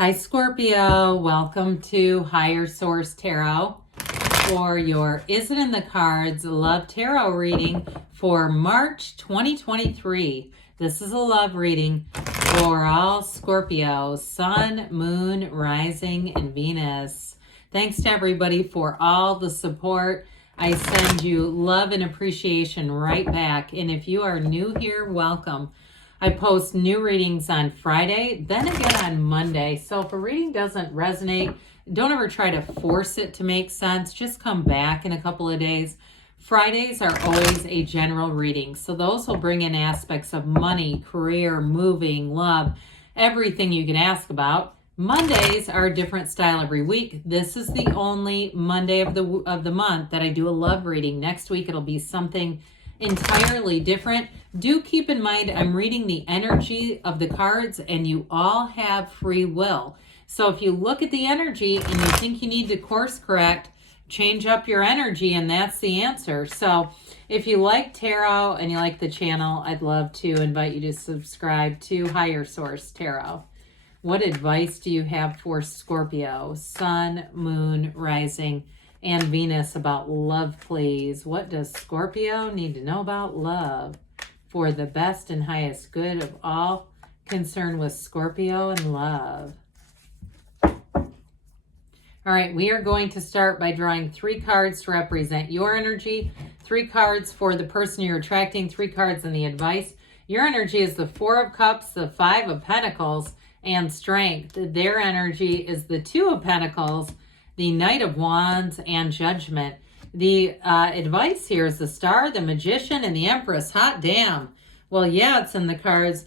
Hi Scorpio, welcome to Higher Source Tarot for your Is It in the Cards Love Tarot reading for March 2023. This is a love reading for all Scorpio, Sun, Moon, Rising, and Venus. Thanks to everybody for all the support. I send you love and appreciation right back. And if you are new here, welcome. I post new readings on Friday, then again on Monday. So if a reading doesn't resonate, don't ever try to force it to make sense. Just come back in a couple of days. Fridays are always a general reading. So those will bring in aspects of money, career, moving, love, everything you can ask about. Mondays are a different style every week. This is the only Monday of the month that I do a love reading. Next week it'll be something entirely different. Do keep in mind I'm reading the energy of the cards and you all have free will. So if you look at the energy and you think you need to course correct, change up your energy, and that's the answer. So if you like tarot and you like the channel, I'd love to invite you to subscribe to Higher Source Tarot. What advice do you have for Scorpio, Sun, Moon, Rising, and Venus about love, please? What does Scorpio need to know about love for the best and highest good of all concerned with Scorpio and love? All right, we are going to start by drawing 3 cards to represent your energy, 3 cards for the person you're attracting, 3 cards in the advice. Your energy is the 4 of Cups, the 5 of Pentacles, and Strength. Their energy is the 2 of Pentacles, the Knight of Wands, and Judgment. The advice here is the Star, the Magician, and the Empress. Hot damn. Well, yeah, it's in the cards.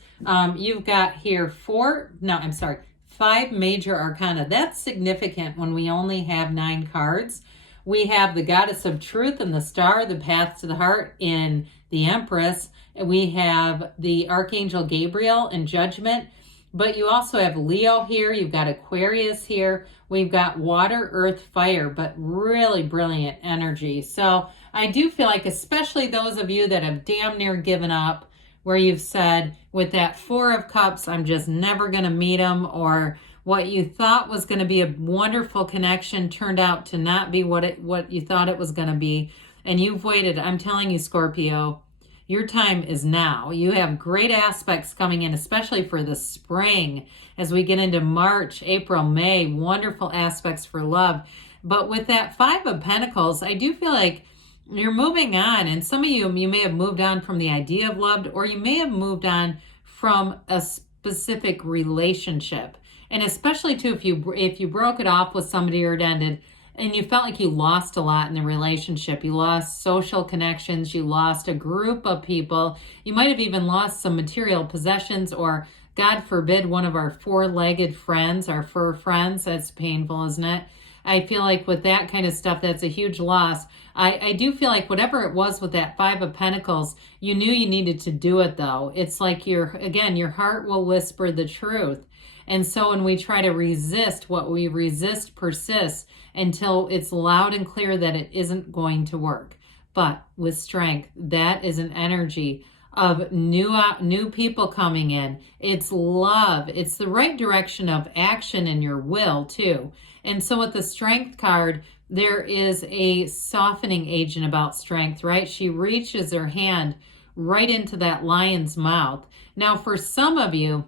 You've got here 5 major arcana. That's significant when we only have 9 cards. We have the Goddess of Truth and the Star, the Path to the Heart in the Empress. And we have the Archangel Gabriel in Judgment. But you also have Leo here. You've got Aquarius here. We've got water, earth, fire, but really brilliant energy. So I do feel like, especially those of you that have damn near given up, where you've said, with that 4 of Cups, I'm just never going to meet him, or what you thought was going to be a wonderful connection turned out to not be what you thought it was going to be. And you've waited. I'm telling you, Scorpio, your time is now. You have great aspects coming in, especially for the spring. As we get into March, April, May, wonderful aspects for love. But with that 5 of Pentacles, I do feel like you're moving on. And some of you may have moved on from the idea of love, or you may have moved on from a specific relationship. And especially too, if you broke it off with somebody or it ended, and you felt like you lost a lot in the relationship. You lost social connections. You lost a group of people. You might have even lost some material possessions, or God forbid, one of our 4-legged friends, our fur friends. That's painful, isn't it? I feel like with that kind of stuff, that's a huge loss. I do feel like whatever it was with that 5 of Pentacles, you knew you needed to do it, though. It's like your heart will whisper the truth. And so when we try to resist, what we resist persists until it's loud and clear that it isn't going to work. But with Strength, that is an energy of new people coming in. It's love. It's the right direction of action in your will, too. And so with the Strength card, there is a softening agent about Strength, right? She reaches her hand right into that lion's mouth. Now, for some of you,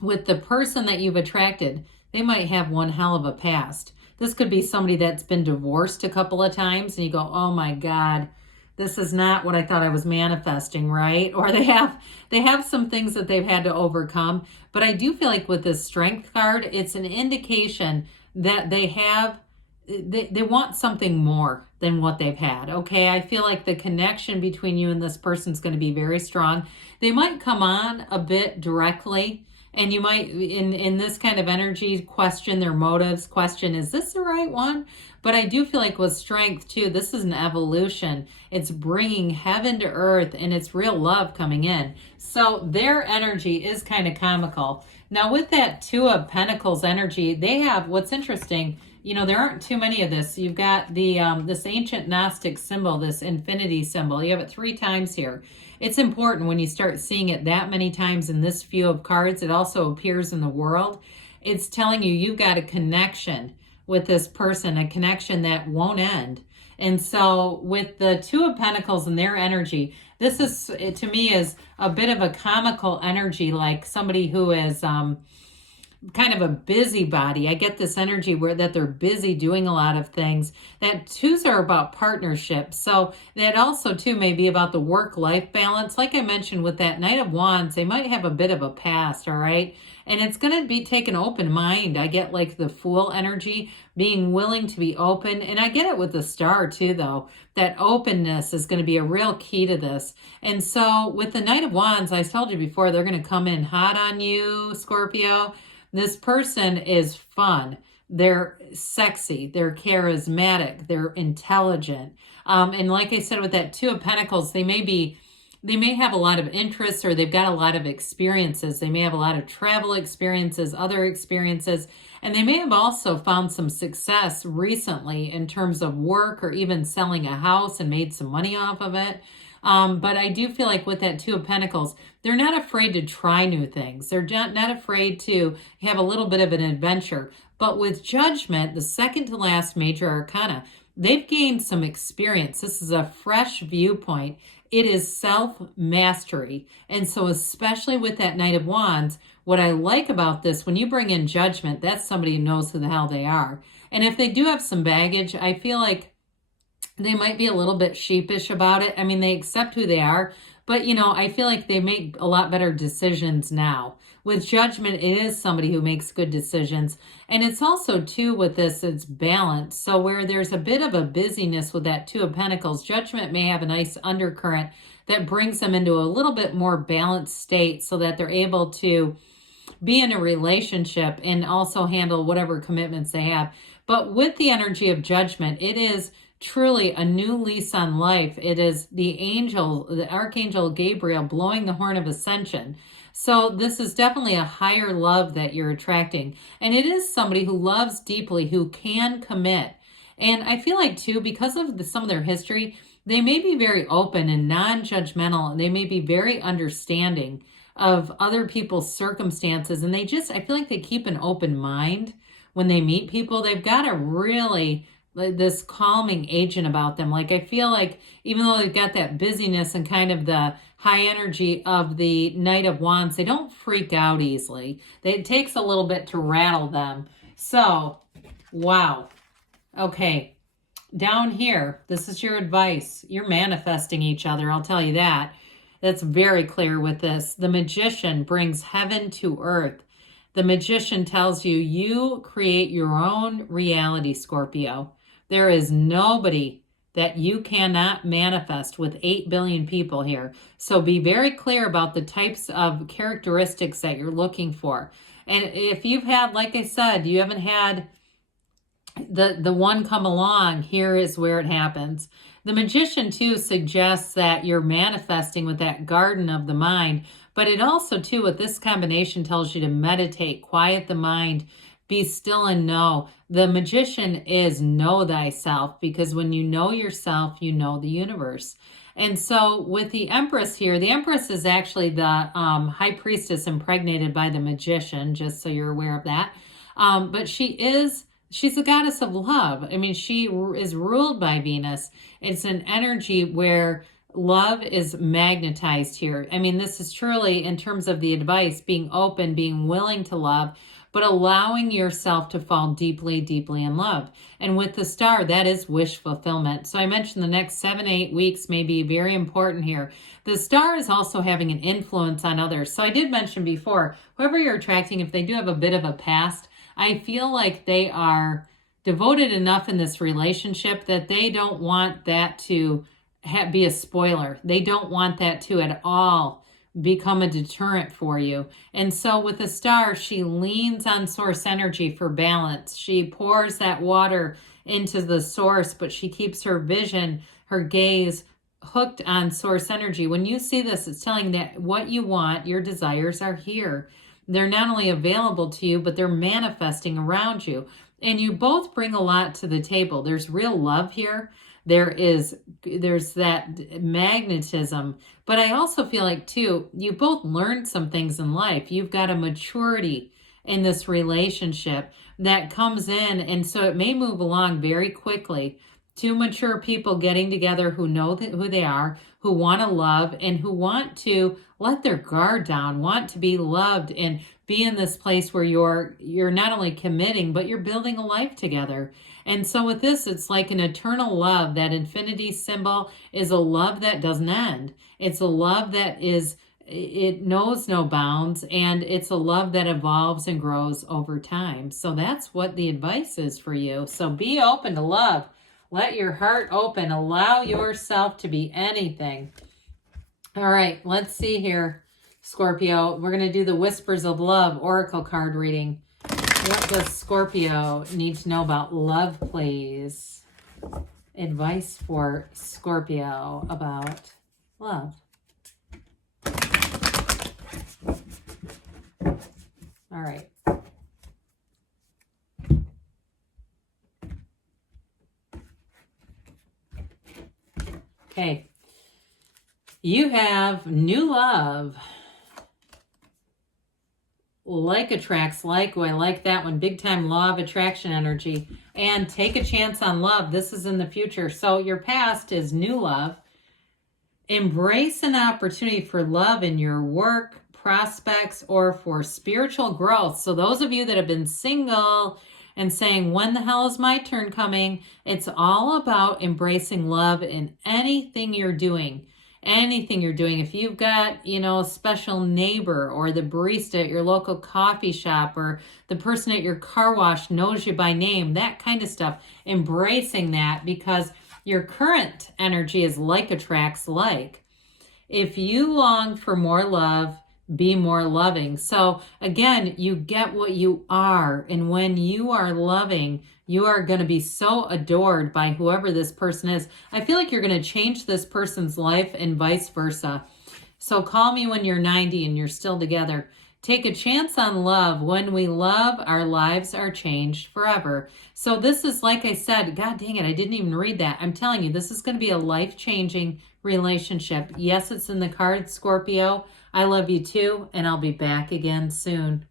with the person that you've attracted, they might have one hell of a past. This could be somebody that's been divorced a couple of times and you go, oh my God, this is not what I thought I was manifesting, right? Or they have some things that they've had to overcome. But I do feel like with this Strength card, it's an indication that they want something more than what they've had. Okay, I feel like the connection between you and this person is going to be very strong. They might come on a bit directly, and you might, in this kind of energy, question their motives, question, is this the right one? But I do feel like with Strength, too, this is an evolution. It's bringing heaven to earth, and it's real love coming in. So their energy is kind of comical. Now, with that 2 of Pentacles energy, they have, what's interesting, there aren't too many of this. You've got the this ancient Gnostic symbol, this infinity symbol. You have it 3 times here. It's important when you start seeing it that many times in this few of cards. It also appears in the world. it's telling you you've got a connection with this person, a connection that won't end. And so with the Two of Pentacles and their energy, this is, to me, is a bit of a comical energy, like somebody who is kind of a busybody. I get this energy where that they're busy doing a lot of things. That twos are about partnerships. So that also too may be about the work-life balance. Like I mentioned with that Knight of Wands, they might have a bit of a past, all right? And it's going to be take an open mind. I get like the Fool energy, being willing to be open. And I get it with the Star too, though. That openness is going to be a real key to this. And so with the Knight of Wands, I told you before, they're going to come in hot on you, Scorpio. This person is fun. They're sexy. They're charismatic. They're intelligent. And like I said, with that Two of Pentacles, they may have a lot of interests, or they've got a lot of experiences. They may have a lot of travel experiences, other experiences, and they may have also found some success recently in terms of work, or even selling a house and made some money off of it. But I do feel like with that Two of Pentacles, they're not afraid to try new things. They're not afraid to have a little bit of an adventure. But with Judgment, the second to last major arcana, they've gained some experience. This is a fresh viewpoint. It is self-mastery. And so especially with that Knight of Wands, what I like about this, when you bring in Judgment, that's somebody who knows who the hell they are. And if they do have some baggage, I feel like they might be a little bit sheepish about it. I mean, they accept who they are, but you know, I feel like they make a lot better decisions now. With Judgment, it is somebody who makes good decisions. And it's also too with this, it's balance. So where there's a bit of a busyness with that Two of Pentacles, Judgment may have a nice undercurrent that brings them into a little bit more balanced state so that they're able to be in a relationship and also handle whatever commitments they have. But with the energy of Judgment, it is truly a new lease on life. It is the angel, the Archangel Gabriel, blowing the horn of ascension. So this is definitely a higher love that you're attracting. And it is somebody who loves deeply, who can commit. And I feel like too, because of some of their history, they may be very open and non-judgmental, and they may be very understanding of other people's circumstances. And I feel like they keep an open mind when they meet people. They've got a really this calming agent about them. Like I feel like even though they've got that busyness and kind of the high energy of the Knight of Wands, they don't freak out easily. It takes a little bit to rattle them. So, wow. Okay, down here, this is your advice. You're manifesting each other, I'll tell you that. That's very clear with this. The Magician brings heaven to earth. The Magician tells you, you create your own reality, Scorpio. There is nobody that you cannot manifest with 8 billion people here. So be very clear about the types of characteristics that you're looking for. And if you've had, like I said, you haven't had the one come along, here is where it happens. The Magician too suggests that you're manifesting with that garden of the mind, but it also too with this combination tells you to meditate, quiet the mind, be still and know. The Magician is know thyself, because when you know yourself, you know the universe. And so with the Empress here, the Empress is actually the High Priestess impregnated by the Magician, just so you're aware of that. But she's the goddess of love. I mean, she is ruled by Venus. It's an energy where love is magnetized here. I mean, this is truly, in terms of the advice, being open, being willing to love, but allowing yourself to fall deeply, deeply in love. And with the Star, that is wish fulfillment. So I mentioned the next 7-8 weeks may be very important here. The Star is also having an influence on others. So I did mention before, whoever you're attracting, if they do have a bit of a past, I feel like they are devoted enough in this relationship that they don't want that to be a spoiler. They don't want that to at all become a deterrent for you. And so with the Star, she leans on source energy for balance. She pours that water into the source, but she keeps her vision, her gaze hooked on source energy. When you see this, it's telling that what you want, your desires are here. They're not only available to you, but they're manifesting around you. And you both bring a lot to the table. There's real love here. There's that magnetism. But I also feel like, too, you both learned some things in life. You've got a maturity in this relationship that comes in. And so it may move along very quickly. Two mature people getting together who know who they are, who want to love, and who want to let their guard down, want to be loved, and be in this place where you're not only committing, but you're building a life together. And so with this, it's like an eternal love. That infinity symbol is a love that doesn't end. It's a love that it knows no bounds, and it's a love that evolves and grows over time. So that's what the advice is for you. So be open to love. Let your heart open. Allow yourself to be anything. All right, let's see here, Scorpio. We're going to do the Whispers of Love Oracle card reading. What does Scorpio need to know about love, please? Advice for Scorpio about love. All right. Okay. You have new love. Like attracts like. Oh, I like that one. Big time law of attraction energy. And take a chance on love. This is in the future. So your past is new love. Embrace an opportunity for love in your work, prospects, or for spiritual growth. So those of you that have been single and saying, when the hell is my turn coming? It's all about embracing love in anything you're doing. Anything you're doing. If you've got, a special neighbor, or the barista at your local coffee shop, or the person at your car wash knows you by name, that kind of stuff, embracing that, because your current energy is like attracts like. If you long for more love, be more loving. So again, you get what you are. And when you are loving, you are going to be so adored by whoever this person is. I feel like you're going to change this person's life and vice versa. So call me when you're 90 and you're still together. Take a chance on love. When we love, our lives are changed forever. So this is, like I said, God dang it, I didn't even read that. I'm telling you, this is going to be a life-changing relationship. Yes, it's in the cards, Scorpio. I love you too, and I'll be back again soon.